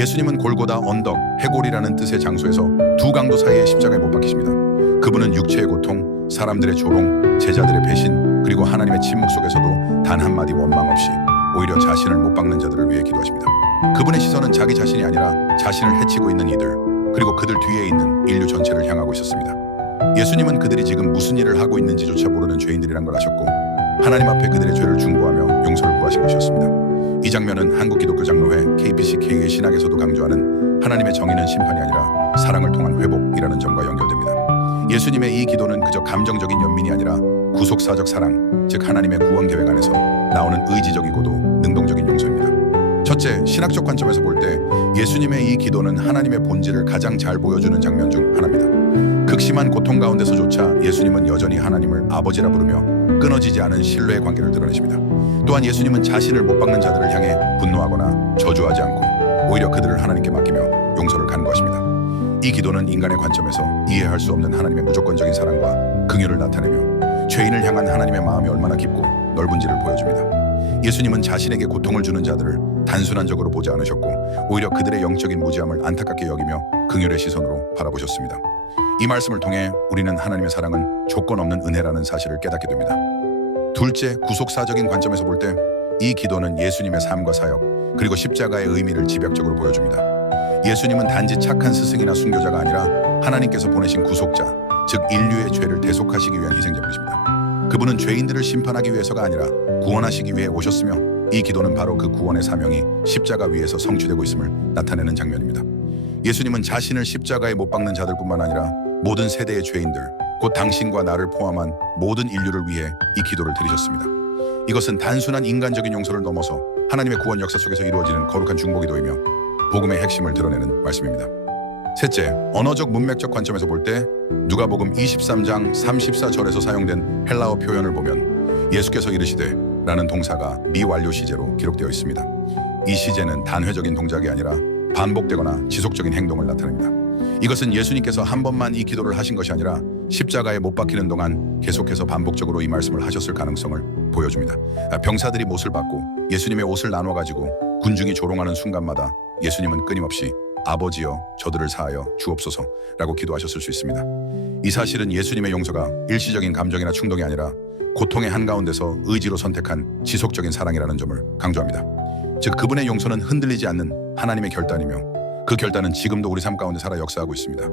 예수님은 골고다 언덕, 해골이라는 뜻의 장소에서 두 강도 사이에 십자가에 못 박히십니다. 그분은 육체의 고통, 사람들의 조롱, 제자들의 배신, 그리고 하나님의 침묵 속에서도 단 한마디 원망 없이 오히려 자신을 못 박는 자들을 위해 기도하십니다. 그분의 시선은 자기 자신이 아니라 자신을 해치고 있는 이들, 그리고 그들 뒤에 있는 인류 전체를 향하고 있었습니다. 예수님은 그들이 지금 무슨 일을 하고 있는지조차 모르는 죄인들이란 걸 아셨고, 하나님 앞에 그들의 죄를 중보하며 용서를 구하신 것이었습니다. 이 장면은 한국기독교장로회 KPCK의 신학에서도 강조하는 하나님의 정의는 심판이 아니라 사랑을 통한 회복이라는 점과 연결됩니다. 예수님의 이 기도는 그저 감정적인 연민이 아니라 구속사적 사랑, 즉 하나님의 구원 계획 안에서 나오는 의지적이고도 능동적인 용서입니다. 첫째, 신학적 관점에서 볼 때 예수님의 이 기도는 하나님의 본질을 가장 잘 보여주는 장면 중 하나입니다. 극심한 고통 가운데서조차 예수님은 여전히 하나님을 아버지라 부르며 끊어지지 않은 신뢰의 관계를 드러내십니다. 또한 예수님은 자신을 못 박는 자들을 향해 분노하거나 저주하지 않고 오히려 그들을 하나님께 맡기며 용서를 간구하십니다. 이 기도는 인간의 관점에서 이해할 수 없는 하나님의 무조건적인 사랑과 긍휼을 나타내며 죄인을 향한 하나님의 마음이 얼마나 깊고 넓은지를 보여줍니다. 예수님은 자신에게 고통을 주는 자들을 단순한 적으로 보지 않으셨고 오히려 그들의 영적인 무지함을 안타깝게 여기며 긍휼의 시선으로 바라보셨습니다. 이 말씀을 통해 우리는 하나님의 사랑은 조건 없는 은혜라는 사실을 깨닫게 됩니다. 둘째, 구속사적인 관점에서 볼 때 이 기도는 예수님의 삶과 사역, 그리고 십자가의 의미를 집약적으로 보여줍니다. 예수님은 단지 착한 스승이나 순교자가 아니라 하나님께서 보내신 구속자, 즉 인류의 죄를 대속하시기 위한 희생자분이십니다. 그분은 죄인들을 심판하기 위해서가 아니라 구원하시기 위해 오셨으며 이 기도는 바로 그 구원의 사명이 십자가 위에서 성취되고 있음을 나타내는 장면입니다. 예수님은 자신을 십자가에 못 박는 자들뿐만 아니라 모든 세대의 죄인들, 곧 당신과 나를 포함한 모든 인류를 위해 이 기도를 드리셨습니다. 이것은 단순한 인간적인 용서를 넘어서 하나님의 구원 역사 속에서 이루어지는 거룩한 중보기도이며 복음의 핵심을 드러내는 말씀입니다. 셋째, 언어적 문맥적 관점에서 볼 때 누가복음 23장 34절에서 사용된 헬라어 표현을 보면 예수께서 이르시되 라는 동사가 미완료 시제로 기록되어 있습니다. 이 시제는 단회적인 동작이 아니라 반복되거나 지속적인 행동을 나타냅니다. 이것은 예수님께서 한 번만 이 기도를 하신 것이 아니라 십자가에 못 박히는 동안 계속해서 반복적으로 이 말씀을 하셨을 가능성을 보여줍니다. 병사들이 못을 받고 예수님의 옷을 나눠가지고 군중이 조롱하는 순간마다 예수님은 끊임없이 아버지여 저들을 사하여 주옵소서 라고 기도하셨을 수 있습니다. 이 사실은 예수님의 용서가 일시적인 감정이나 충동이 아니라 고통의 한가운데서 의지로 선택한 지속적인 사랑이라는 점을 강조합니다. 즉 그분의 용서는 흔들리지 않는 하나님의 결단이며 그 결단은 지금도 우리 삶 가운데 살아 역사하고 있습니다.